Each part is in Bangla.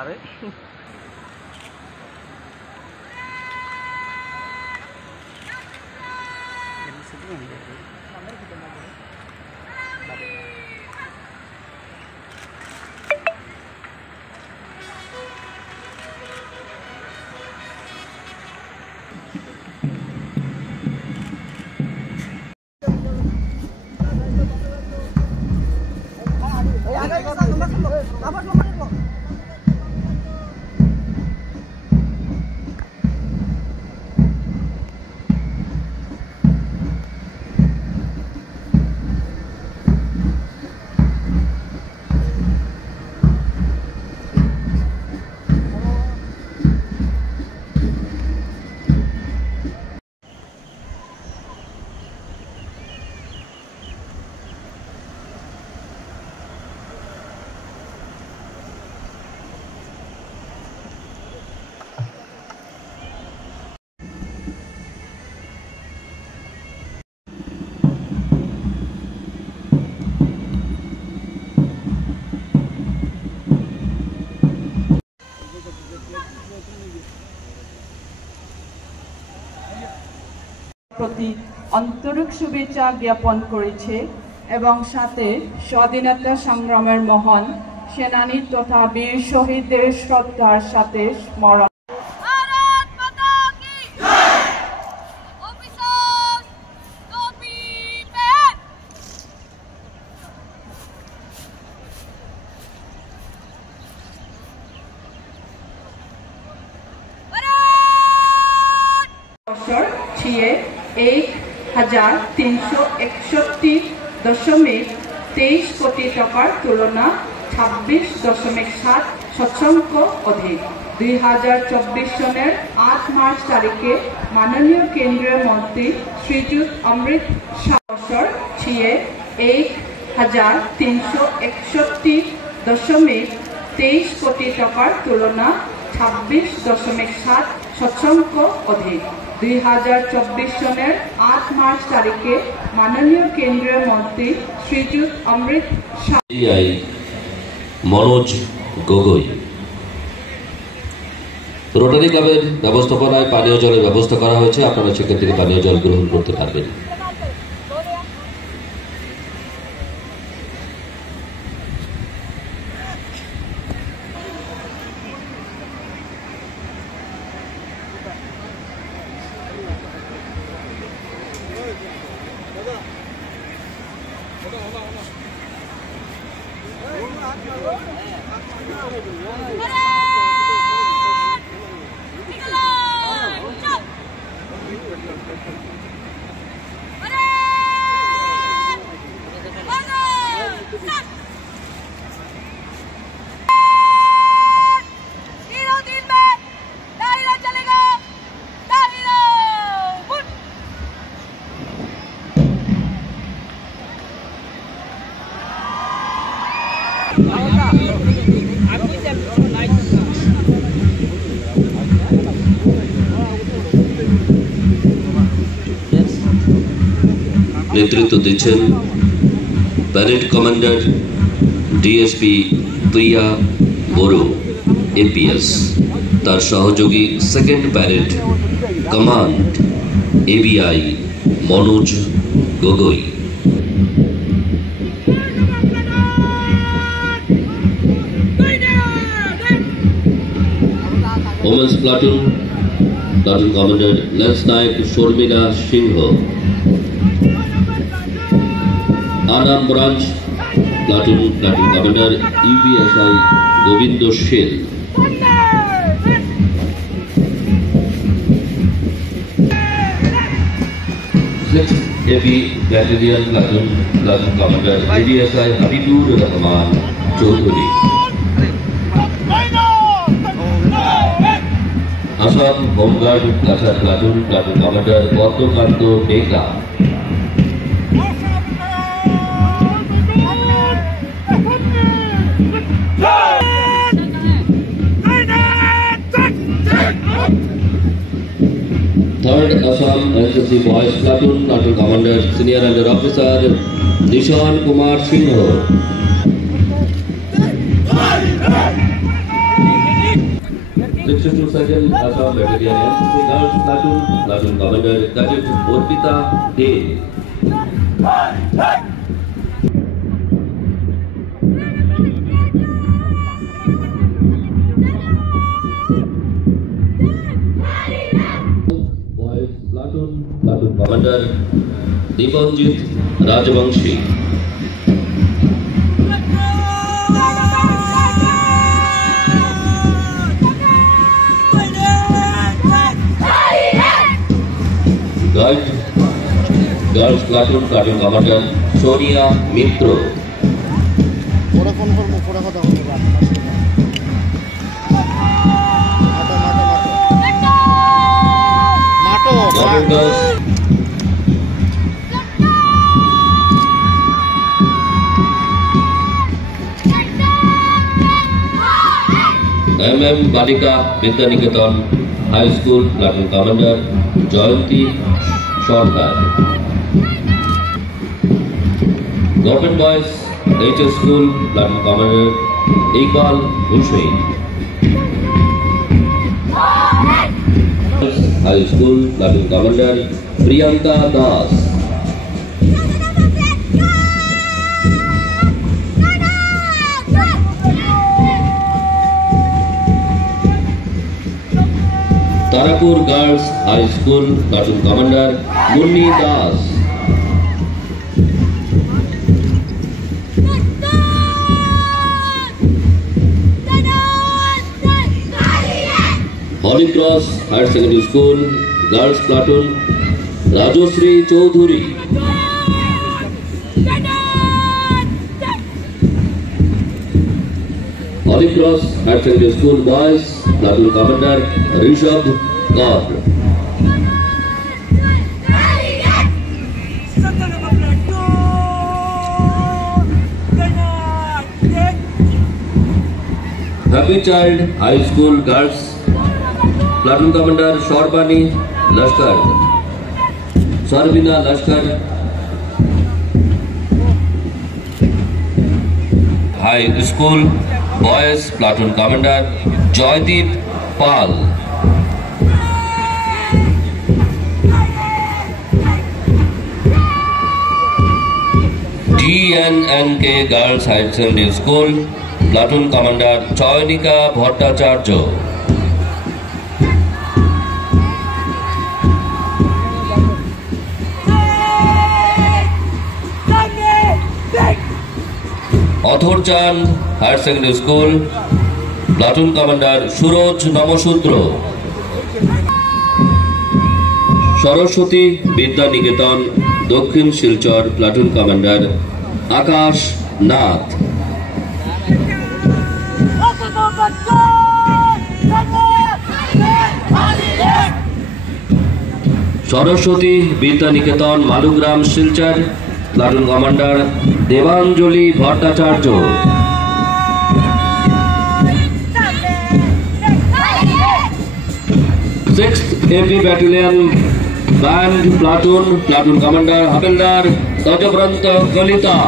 আরে প্রতি আন্তরিক শুভেচ্ছা জ্ঞাপন করেছে এবং সাথে স্বাধীনতা সংগ্রামের মহান সেনানী তথা বীর শহীদদের শ্রদ্ধার সাথে স্মরণ। छिए 1361.23 কোটি টাকার তুলনা 26.7 শতাংশ অধিক। 2024 সনের 8 মার্চ তারিখে মাননীয় কেন্দ্রীয় মন্ত্রী শ্রীযুত অমৃত শাহ छिए 1361.23 কোটি টাকার তুলনা 26.7 শতাংশ অধিক। 2024 সনের 8 মার্চ তারিখে মাননীয় কেন্দ্রীয় মন্ত্রী শ্রীযুত অমৃত শাহ মনোজ গগৈ। রোটারি ক্লাবের ব্যবস্থাপনায় পানীয় জলের ব্যবস্থা করা হয়েছে, আপনারা সেখান থেকে পানীয় জল গ্রহণ করতে পারবেন। নেতৃত্ব দিচ্ছেন প্যারেড কমান্ডার ডিএসপি প্রিয়া বড়ো এপিএস, তার সহযোগী second parade command ABI Manoj Gogoi. Women's platoon commander lance Naik Sharmila Singh. আনাম branch platoon commander UBSI Gobinda Sen. AB battalion platoon commander UBSI Habibur Rahman Chowdhury. Assam home guard platoon commander Padmakanta Deka. Third Assam NCC Boys Platoon Commander Senior Under Officer Nishan Kumar Singh। 62 Second Assam Battalion NCC Girls Platoon, Platoon Commander Cadet Orpita Day. Boys Platoon, Platoon Commander Deepanjit Rajvanshi. Girls Platoon, Platoon Commander Sonia Mitro. MM Balika Vidyaniketan High School Platoon Commander Jayanti Sarkar. Government Boys HS School Platoon Commander Iqbal Hussain. High School Platoon Commander Priyanka Das. Tarapur Girls High School Platoon Commander Munni Das. Holy Cross Higher Secondary School Girls Platoon Rajoshree Choudhury. Holy Cross Higher Secondary School Boys Platoon Commander Rishabh Kaur. Happy Child High School Girls Platoon Commander Shorbani Lashkar, Sarvina Lashkar. High School Boys Platoon Commander Joydeep Pal. DNNK Girls High Secondary School Platoon Commander Choynika Bhattacharya. Authorchan Higher Secondary School Platoon Commander Suroj Namashudro. Saraswati Vidyaniketan Dakshin Silchar Platoon Commander Akash Nath. Saraswati Vidyaniketan Malugram Silchar Platoon Commander Devanjali Bhattacharya. 6th AP Battalion Band Platoon, Platoon Commander Havildar Tajabranta Kalita.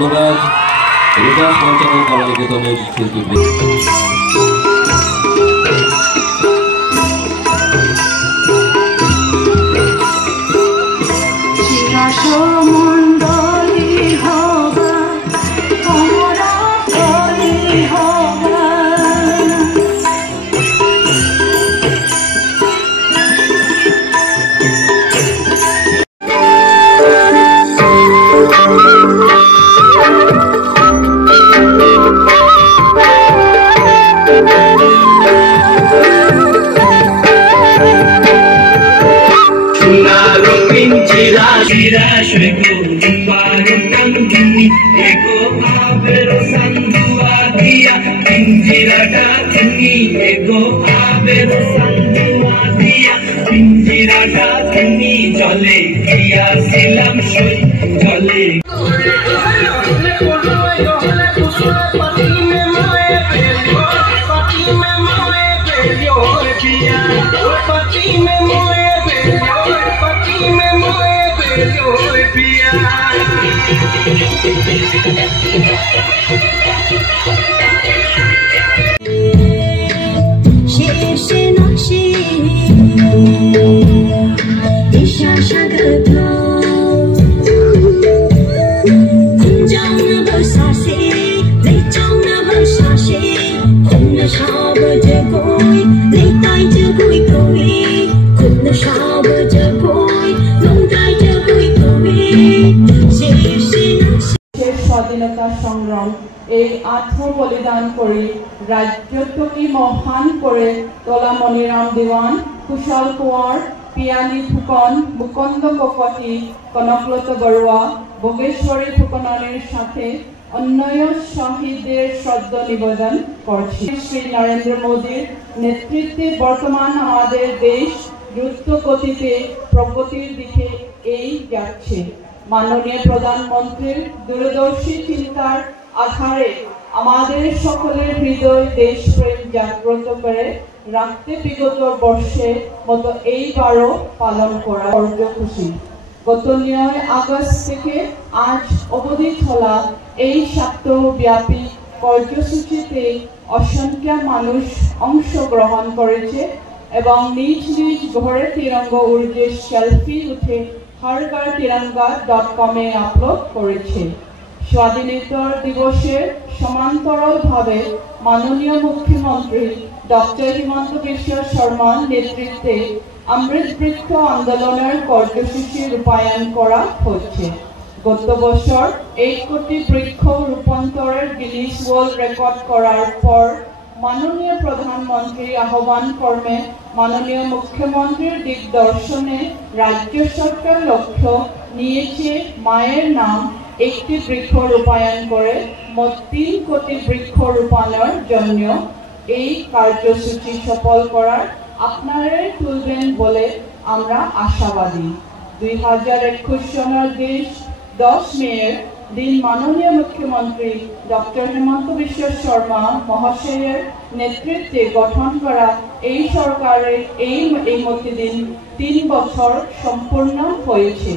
ধন্যবাদ রূপা পঞ্চায়েত কলানিকেতনের শিল্পী। জলে গিয়াছিলাম সই জলে স্বাধীনতা সংগ্রাম এই আত্মবলিদান করে রাজ্যটকি মহান করে তোলা মণিরাম দেওয়ান, কুশল কোঁৱৰ, পিয়ালী ফুকন, মুকুন্দ কাকতি, কনকলতা বৰুৱা, বগেশ্বরী ফুকনানির সাথে অন্যান্য শহীদের শ্রদ্ধা নিবেদন করছি। শ্রী নরেন্দ্র মোদীর নেতৃত্বে বর্তমান আমাদের দেশ দ্রুত গতিতে প্রগতির দিকে এগিয়ে যাচ্ছে। মাননীয় প্রধানমন্ত্রীর দূরদর্শী চিন্তার আধারে আমাদের সকলের হৃদয় দেশপ্রেম জাগ্রত করে রাখতে বিগত বর্ষে মতো এইবারও পালন করা বড় খুশি। গত 9 আগস্ট থেকে আজ অবধি চলা এই সপ্তাহব্যাপী কর্মসূচিতে অসংখ্য মানুষ অংশগ্রহণ করেছে এবং নিজ নিজ ঘরে তিরঙ্গা উড়িয়ে সেলফি উঠে hargartiranga.com আপলোড করেছে। স্বাধীনতা দিবসের সমান্তরালভাবে মাননীয় মুখ্যমন্ত্রী ডক্টর হিমন্ত বিশ্ব শর্মার নেতৃত্বে অমৃত বৃক্ষ আন্দোলনের কর্মসূচি রূপায়ণ করা হচ্ছে। গত বছর 1 কোটি বৃক্ষ রূপান্তরের গিনিস ওয়ার্ল্ড রেকর্ড করার পর মাননীয় প্রধানমন্ত্রী আহ্বান কর্মে মাননীয় মুখ্যমন্ত্রীর দিগদর্শনে রাজ্য সরকার লক্ষ্য নিয়েছে মায়ের নাম একটি বৃক্ষ রূপায়ণ করে মোট 3 কোটি বৃক্ষ রোপণের জন্য এই কার্যসূচি সফল করার আপনারাই তুলবেন বলে আমরা আশাবাদী। 2021 সনের 10 মের দিন মাননীয় মুখ্যমন্ত্রী ডক্টর হিমন্ত বিশ্ব শর্মা মহাশয়ের নেতৃত্বে গঠন করা এই সরকারের এই মধ্যদিন 3 বছর সম্পূর্ণ হয়েছে।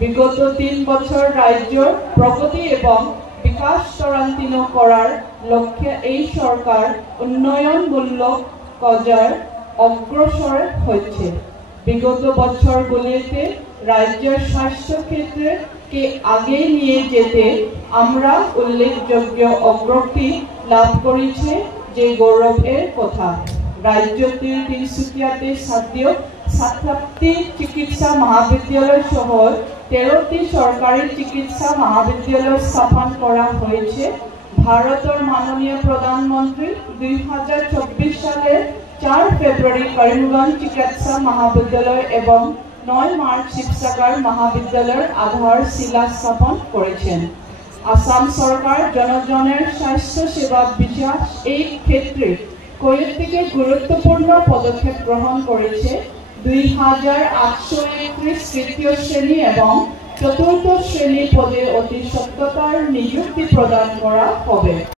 বিগত 3 বছর রাজ্যের প্রগতি এবং বিকাশ ত্বরান্বিত করার লক্ষ্যে এই সরকার উন্নয়নমূলক কাজের অগ্রসর হচ্ছে। বিগত বছরগুলিতে রাজ্যের স্বাস্থ্য ক্ষেত্রে কে আগে নিয়ে যেতে আমরা উল্লেখযোগ্য অগ্রগতি লাভ করেছে, যে গৌরবের কথা। রাজ্যটির তিনসুকিয়াতে 7টি চিকিৎসা মহাবিদ্যালয় সহ 13টি সরকারি চিকিৎসা মহাবিদ্যালয় স্থাপন করা হয়েছে। ভারতের মাননীয় প্রধানমন্ত্রী 2024 সালের 4 ফেব্রুয়ারি করিমগঞ্জ চিকিৎসা মহাবিদ্যালয় এবং 9 মার্চ শিবসাগর মহাবিদ্যালয়ের আধারশিলা স্থাপন করেছেন। আসাম সরকার জনগণের স্বাস্থ্য সেবা বিকাশ এই ক্ষেত্রে কয়েকটি গুরুত্বপূর্ণ পদক্ষেপ গ্রহণ করেছে। 2831 তৃতীয় শ্রেণী এবং চতুর্থ শ্রেণী পদে অতি সত্বর নিযুক্তি প্রদান করা হবে।